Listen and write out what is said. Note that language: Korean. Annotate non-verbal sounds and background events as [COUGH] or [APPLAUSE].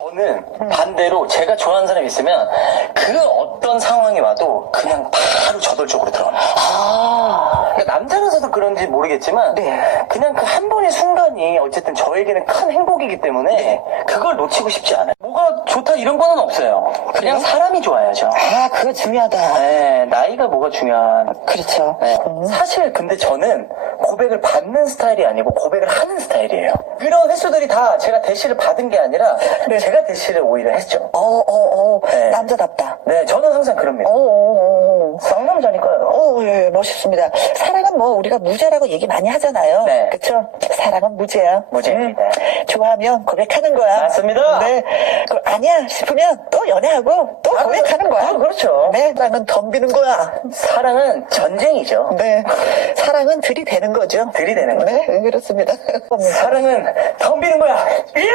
저는 반대로 제가 좋아하는 사람이 있으면 그 어떤 상황이 와도 그냥 바로 저돌적으로 들어갑니다. 아, 그러니까 남자라서도 그런지 모르겠지만 네. 그냥 그 한 번의 순간이 어쨌든 저에게는 큰 행복이기 때문에 네. 그걸 놓치고 싶지 않아요. 뭐가 좋다 이런 거는 없어요. 그냥 사람이 좋아야죠. 아, 그거 중요하다. 네, 나이가 뭐가 중요한. 그렇죠. 네. 음. 사실 근데 저는 고백을 받는 스타일이 아니고 고백을 하는 스타일이에요. 그런 횟수들이 다 제가 대시를 받은 게 아니라 네. 제가 대시를 오히려 했죠. 어, 어, 어. 네. 남자답다. 네, 저는 항상 어, 그럽니다. 어, 어. 쌍남자니까요. 어, 예, 예, 멋있습니다. 사랑은 뭐 우리가 무죄라고 얘기 많이 하잖아요. 네. 그쵸? 사랑은 무죄야. 무죄입니다. 음, 좋아하면 고백하는 거야. 맞습니다. 네. 그 아니야 싶으면 또 연애하고 또 고백하는 거야. 아, 그렇죠. 네, 사랑은 덤비는 거야. 사랑은 전쟁이죠. 네. 사랑은 들이대는 거죠. 들이대는 거죠. 네, 그렇습니다. [LAUGHS] 사랑은 덤비는 거야. 이야!